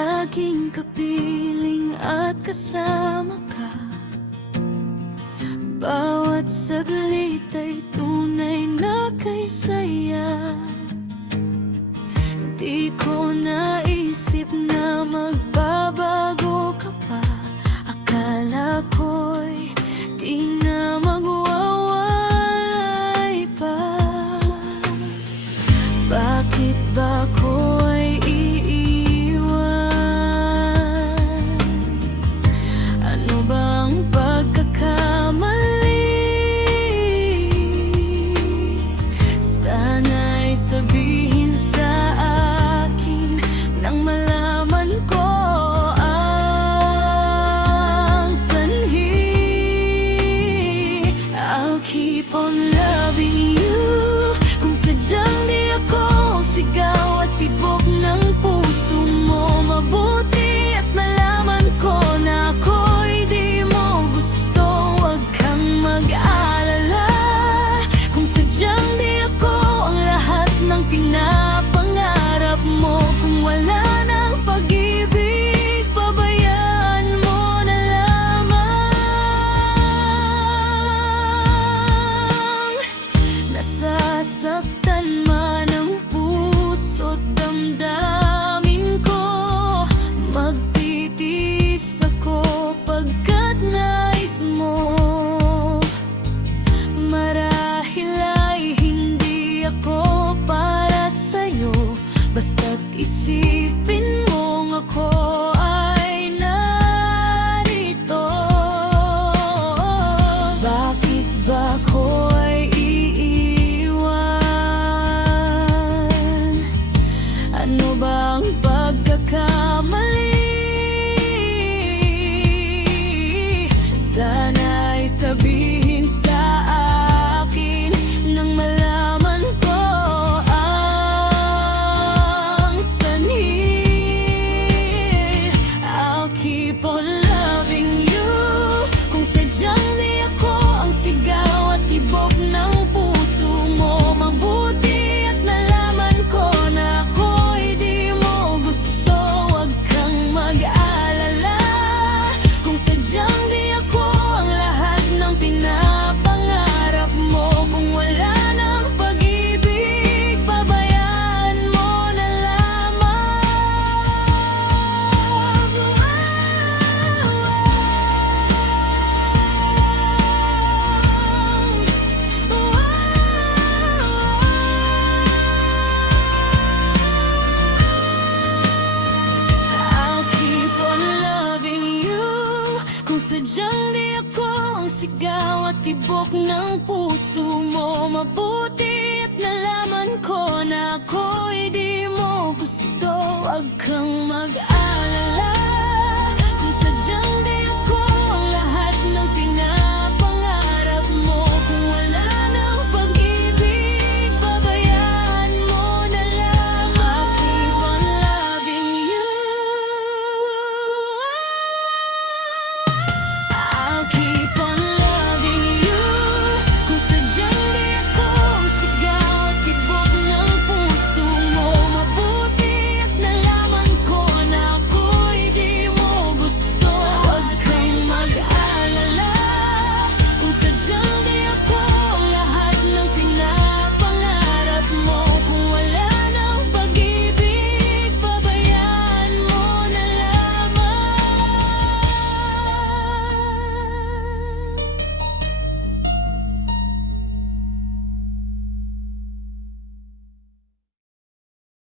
laging kapiling at kasama ka. Bawat saglit ay tunay na kay saya. Di ko naisip na magbabago ka pa. Akala ko'y di na magwawalay pa. Bakit ba ko ay iiwan? Ano bang pagkakamali? Sana'y sabihin sa akin nang malaman ko ang sanhi. I'll keep on loving you. Kung sadyang di ako sigaw at tibok ng puso mo, mabuti at malaman ko na ako'y di mo gusto. Huwag kang mag-alala. Kung sadyang di ako ang lahat ng pinapangarap mo, kung wala ng pag-ibig, pabayaan mo na lamang. Nasasaktan man ang puso't damdamin ko, magtitiis ako pagkat nais mo. Marahil ay hindi ako para sa'yo, basta't isipin mong ako ay narito. Bakit ba ko ay iiwan? Ano bang pagkakamali? Sana'y sabihin sa akin nang malaman ko ang sanhi. I'll keep on loving you. Kung sadyang di ako ang sigaw at tibok ng puso mo, mabuti at nalaman ko na ako'y di mo gusto. Huwag kang mag-alala. Kung sadyang di ako ang lahat ng pinapangarap mo, kung wala ng pag-ibig, pabayaan mo na lamang. I'll keep on loving you. Kung sadyang di ako ang sigaw at tibok ng puso mo, mabuti at nalaman ko na ako'y di mo gusto. Huwag kang mag-alala.